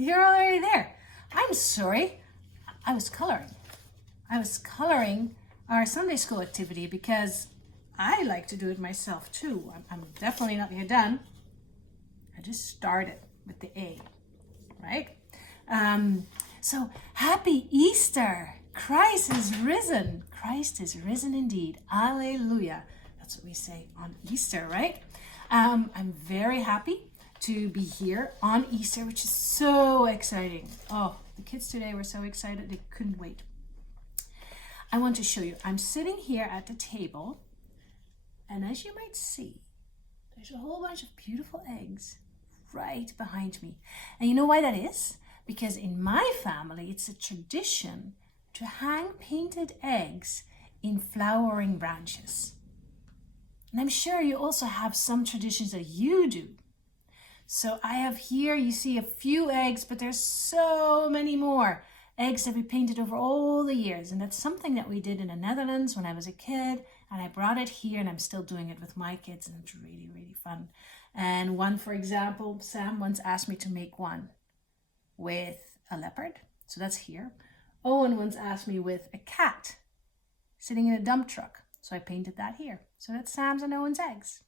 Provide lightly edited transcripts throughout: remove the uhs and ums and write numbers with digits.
you're already there. I'm sorry. I was coloring. I was coloring our Sunday school activity because I like to do it myself too. I'm definitely not yet done. I just started with the A, right? So happy Easter. Christ is risen. Christ is risen indeed. Alleluia. That's what we say on Easter, right? I'm very happy to be here on Easter, which is so exciting. Oh, the kids today were so excited. They couldn't wait. I want to show you. I'm sitting here at the table, and as you might see, there's a whole bunch of beautiful eggs right behind me. And you know why that is? Because in my family, it's a tradition to hang painted eggs in flowering branches. And I'm sure you also have some traditions that you do. So I have here, you see a few eggs, but there's so many more eggs that we painted over all the years. And that's something that we did in the Netherlands when I was a kid. And I brought it here and I'm still doing it with my kids. And it's really, really fun. And one, for example, Sam once asked me to make one with a leopard. So that's here. Owen once asked me with a cat sitting in a dump truck. So I painted that here. So that's Sam's and Owen's eggs.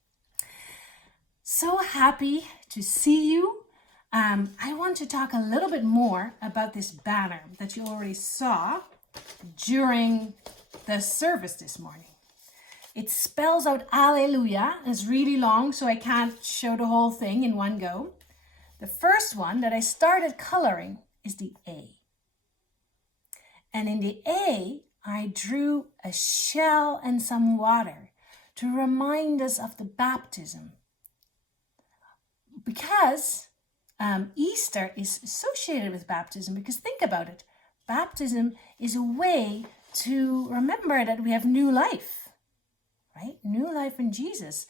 So happy to see you. I want to talk a little bit more about this banner that you already saw during the service this morning. It spells out Alleluia. It's really long, so I can't show the whole thing in one go. The first one that I started coloring is the A. And in the A, I drew a shell and some water to remind us of the baptism. Because Easter is associated with baptism, because think about it. Baptism is a way to remember that we have new life, right? New life in Jesus.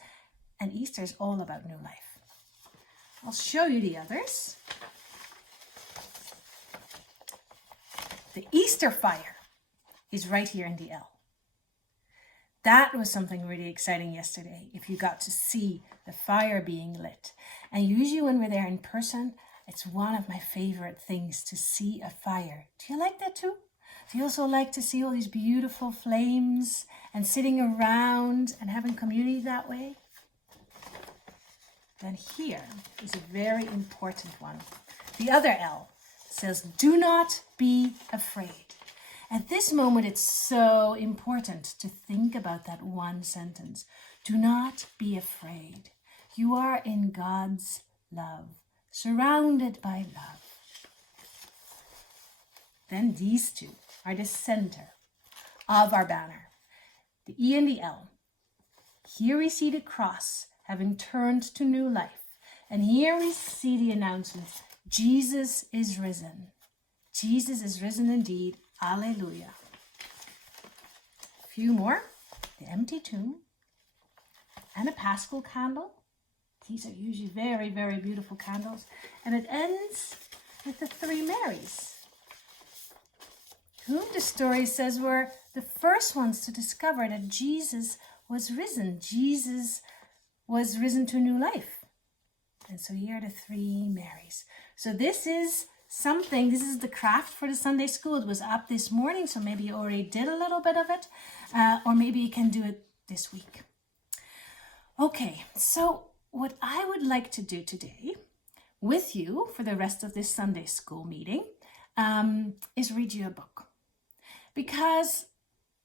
And Easter is all about new life. I'll show you the others. The Easter fire is right here in the L. That was something really exciting yesterday, if you got to see the fire being lit. And usually when we're there in person, it's one of my favorite things to see a fire. Do you like that too? Do you also like to see all these beautiful flames and sitting around and having community that way? Then here is a very important one. The other L says, do not be afraid. At this moment, it's so important to think about that one sentence. Do not be afraid. You are in God's love, surrounded by love. Then these two are the center of our banner, the E and the L. Here we see the cross having turned to new life. And here we see the announcement, Jesus is risen. Jesus is risen indeed. Alleluia. A few more. The empty tomb and a Paschal candle. These are usually very, very beautiful candles. And it ends with the three Marys, whom the story says were the first ones to discover that Jesus was risen. Jesus was risen to new life. And so here are the three Marys. So this is the craft for the Sunday school. It was up this morning, so maybe you already did a little bit of it, or maybe you can do it this week. Okay, so what I would like to do today with you for the rest of this Sunday school meeting is read you a book. Because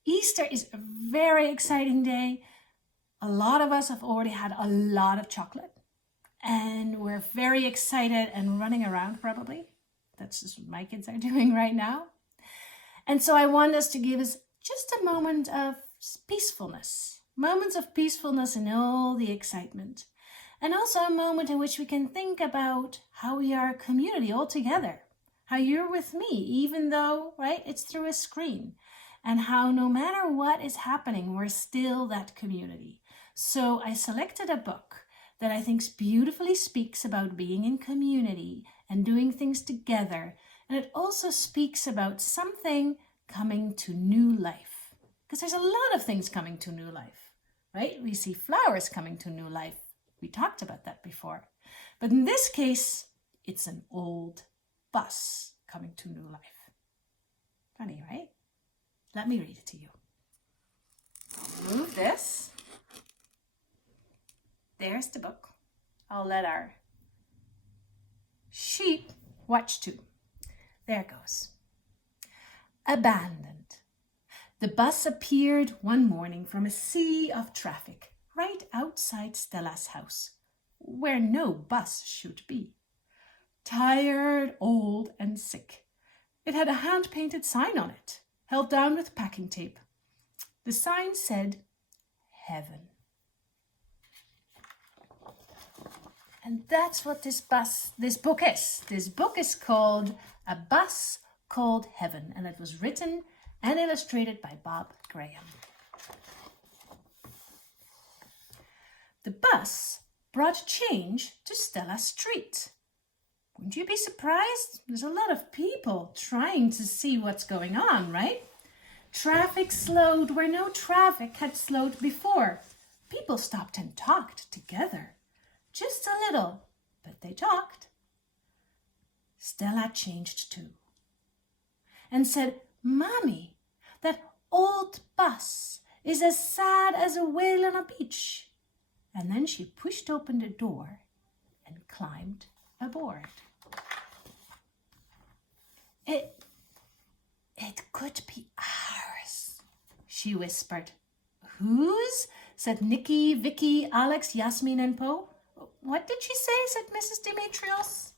Easter is a very exciting day. A lot of us have already had a lot of chocolate, and we're very excited and running around probably. That's just what my kids are doing right now. And so I want us to give us just a moment of peacefulness, moments of peacefulness in all the excitement. And also a moment in which we can think about how we are a community all together, how you're with me, even though, right, it's through a screen, and how no matter what is happening, we're still that community. So I selected a book that I think beautifully speaks about being in community and doing things together. And it also speaks about something coming to new life. Because there's a lot of things coming to new life, right? We see flowers coming to new life. We talked about that before. But in this case, it's an old bus coming to new life. Funny, right? Let me read it to you. Move this. There's the book. I'll let our sheep watch too. There it goes. Abandoned. The bus appeared one morning from a sea of traffic right outside Stella's house, where no bus should be. Tired, old, and sick. It had a hand-painted sign on it, held down with packing tape. The sign said, Heaven. And that's what this book is. This book is called A Bus Called Heaven, and it was written and illustrated by Bob Graham. The bus brought change to Stella Street. Wouldn't you be surprised? There's a lot of people trying to see what's going on, right? Traffic slowed where no traffic had slowed before. People stopped and talked together. Just a little, but they talked. Stella changed too and said, Mommy, that old bus is as sad as a whale on a beach. And then she pushed open the door and climbed aboard. It could be ours, she whispered. Whose? Said Nikki, Vicky, Alex, Yasmin, and Poe. What did she say? Said Mrs. Demetrios.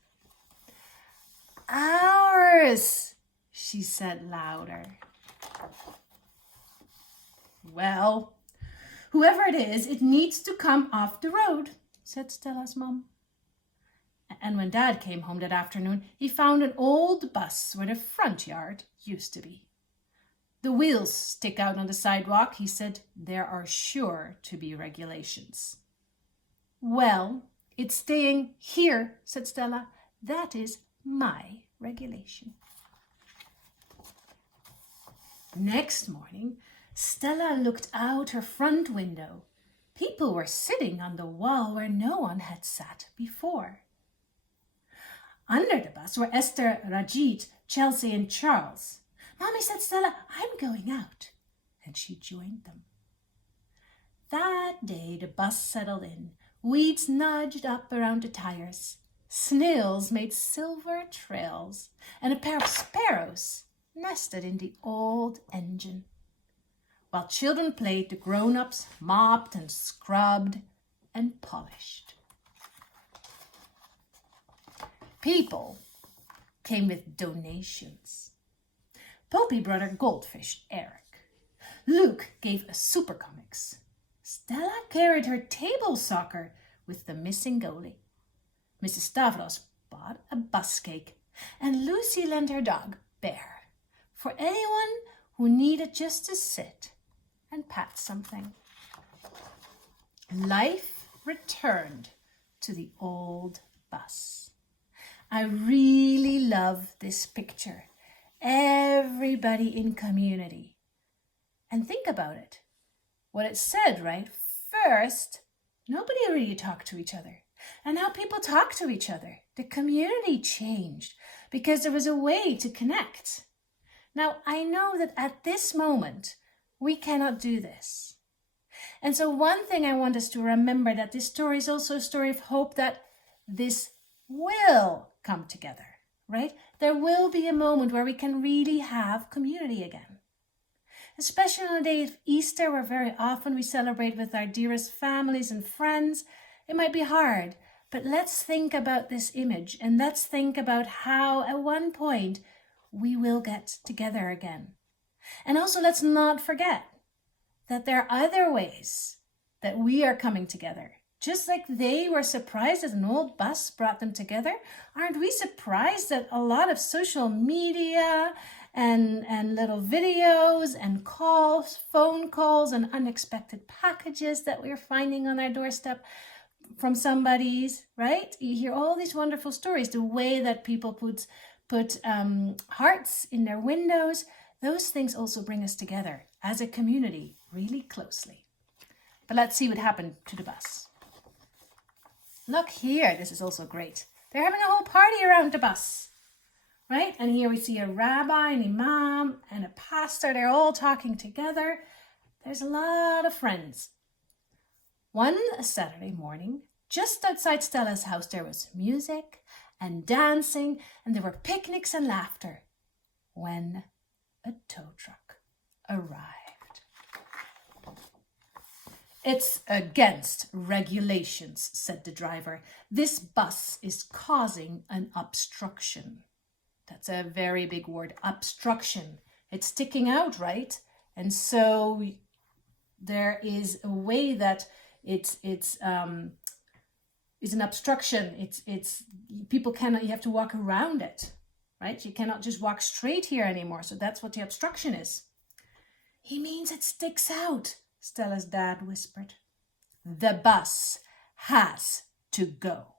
Ours, she said louder. Well, whoever it is, it needs to come off the road, said Stella's mom. And when Dad came home that afternoon, he found an old bus where the front yard used to be. The wheels stick out on the sidewalk, he said. There are sure to be regulations. Well, it's staying here, said Stella. That is my regulation. Next morning, Stella looked out her front window. People were sitting on the wall where no one had sat before. Under the bus were Esther, Rajit, Chelsea, and Charles. Mommy, said Stella, I'm going out. And she joined them. That day the bus settled in. Weeds nudged up around the tires. Snails made silver trails, and a pair of sparrows nested in the old engine. While children played, the grown-ups mopped and scrubbed and polished. People came with donations. Popey brought her goldfish, Eric. Luke gave us Super Comics. Stella carried her table soccer with the missing goalie. Mrs. Stavros bought a bus cake, and Lucy lent her dog, Bear, for anyone who needed just to sit and pat something. Life returned to the old bus. I really love this picture. Everybody in community. And think about it. What it said, right? First, nobody really talked to each other. And now people talk to each other. The community changed because there was a way to connect. Now, I know that at this moment, we cannot do this. And so one thing I want us to remember, that this story is also a story of hope, that this will come together, right? There will be a moment where we can really have community again. Especially on the day of Easter, where very often we celebrate with our dearest families and friends. It might be hard, but let's think about this image, and let's think about how at one point we will get together again. And also let's not forget that there are other ways that we are coming together. Just like they were surprised that an old bus brought them together, aren't we surprised that a lot of social media and little videos and calls, phone calls, and unexpected packages that we're finding on our doorstep from somebody's, right? You hear all these wonderful stories, the way that people put hearts in their windows. Those things also bring us together as a community really closely. But let's see what happened to the bus. Look here, this is also great. They're having a whole party around the bus. right? And here we see a rabbi, an imam, and a pastor. They're all talking together. There's a lot of friends. One Saturday morning, just outside Stella's house, there was music and dancing, and there were picnics and laughter when a tow truck arrived. "It's against regulations," said the driver. "This bus is causing an obstruction." That's a very big word, obstruction. It's sticking out, right? And so there is a way that it's an obstruction. It's people cannot, you have to walk around it, right? You cannot just walk straight here anymore. So that's what the obstruction is. "He means it sticks out," Stella's dad whispered. "The bus has to go,"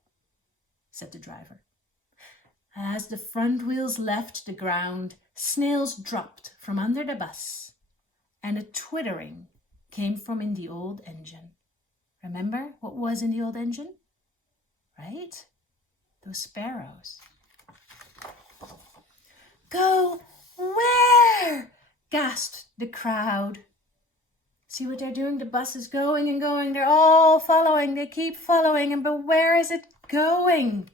said the driver. As the front wheels left the ground, snails dropped from under the bus, and a twittering came from in the old engine. Remember what was in the old engine? Right? Those sparrows. "Go where?" gasped the crowd. See what they're doing? The bus is going and going. They're all following. They keep following. But where is it going?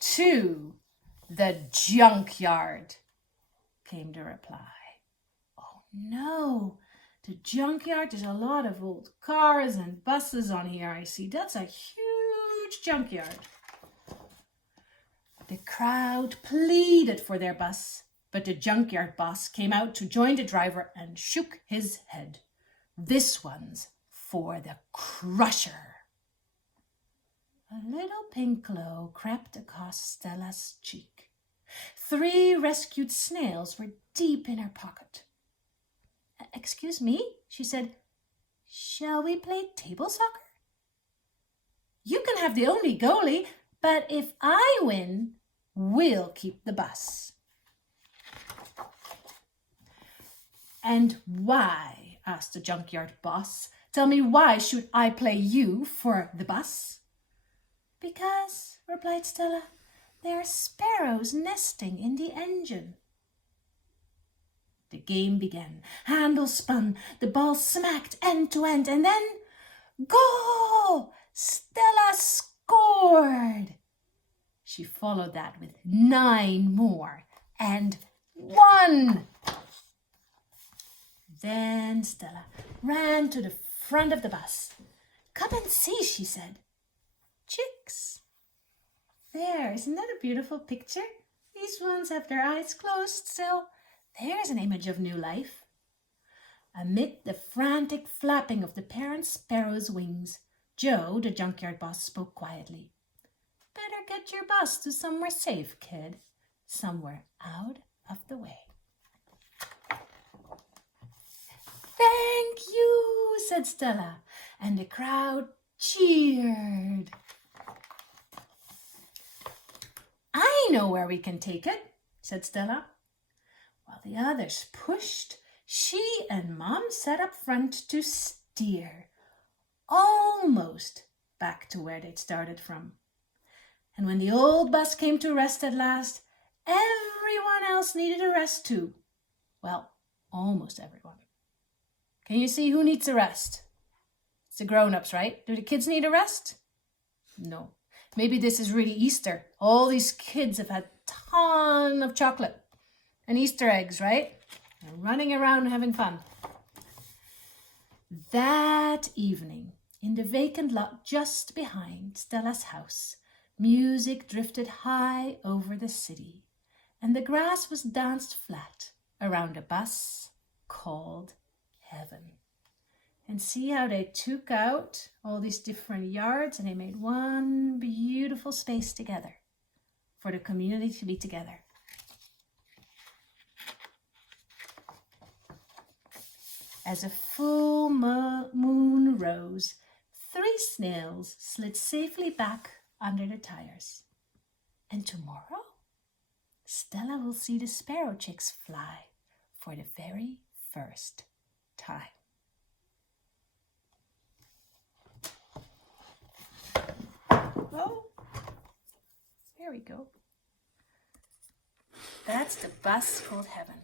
"To the junkyard," came the reply. "Oh no, the junkyard. There's a lot of old cars and buses on here, I see. That's a huge junkyard." The crowd pleaded for their bus, but the junkyard boss came out to join the driver and shook his head. "This one's for the crusher." A little pink glow crept across Stella's cheek. 3 rescued snails were deep in her pocket. "Excuse me," she said. "Shall we play table soccer? You can have the only goalie, but if I win, we'll keep the bus." "And why?" asked the junkyard boss. "Tell me, why should I play you for the bus?" "Because," replied Stella, "there are sparrows nesting in the engine." The game began. Handles spun, the ball smacked end to end, and then goal! Stella scored! She followed that with 9 more and won! Then Stella ran to the front of the bus. "Come and see," she said. "Chicks." There, isn't that a beautiful picture? These ones have their eyes closed still. There's an image of new life. Amid the frantic flapping of the parent sparrow's wings, Joe, the junkyard boss, spoke quietly. "Better get your bus to somewhere safe, kid. Somewhere out of the way." "Thank you," said Stella, and the crowd cheered. "I know where we can take it," said Stella. While the others pushed, she and Mom sat up front to steer, almost back to where they'd started from. And when the old bus came to rest at last, everyone else needed a rest too. Well, almost everyone. Can you see who needs a rest? It's the grown-ups, right? Do the kids need a rest? No. Maybe this is really Easter. All these kids have had a ton of chocolate and Easter eggs, right? They're running around having fun. That evening, in the vacant lot just behind Stella's house, music drifted high over the city, and the grass was danced flat around a bus called Heaven. And see how they took out all these different yards and they made one beautiful space together for the community to be together. As a full moon rose, 3 snails slid safely back under the tires. And tomorrow, Stella will see the sparrow chicks fly for the very first time. Oh, there we go. That's the bus called heaven.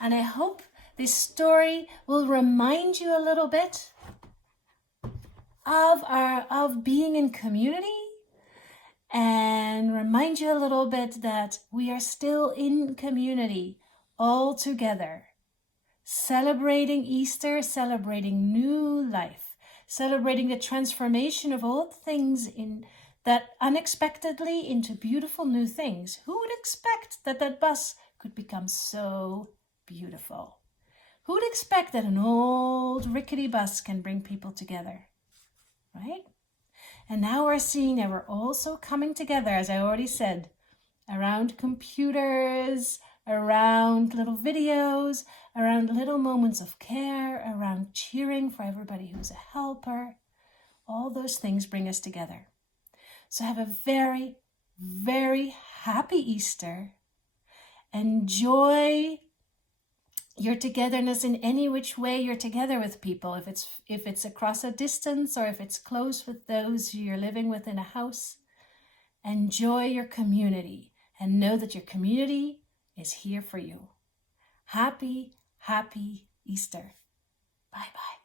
And I hope this story will remind you a little bit of being in community, and remind you a little bit that we are still in community all together, celebrating Easter, celebrating new life, celebrating the transformation of old things in that unexpectedly into beautiful new things. Who would expect that bus could become so beautiful? Who would expect that an old rickety bus can bring people together, right? And now we're seeing that we're also coming together, as I already said, around computers, around little videos, around little moments of care, around cheering for everybody who's a helper. All those things bring us together. So have a very, very happy Easter. Enjoy your togetherness in any which way you're together with people, if it's across a distance or if it's close with those you're living with in a house. Enjoy your community and know that your community is here for you. Happy, happy Easter. Bye-bye.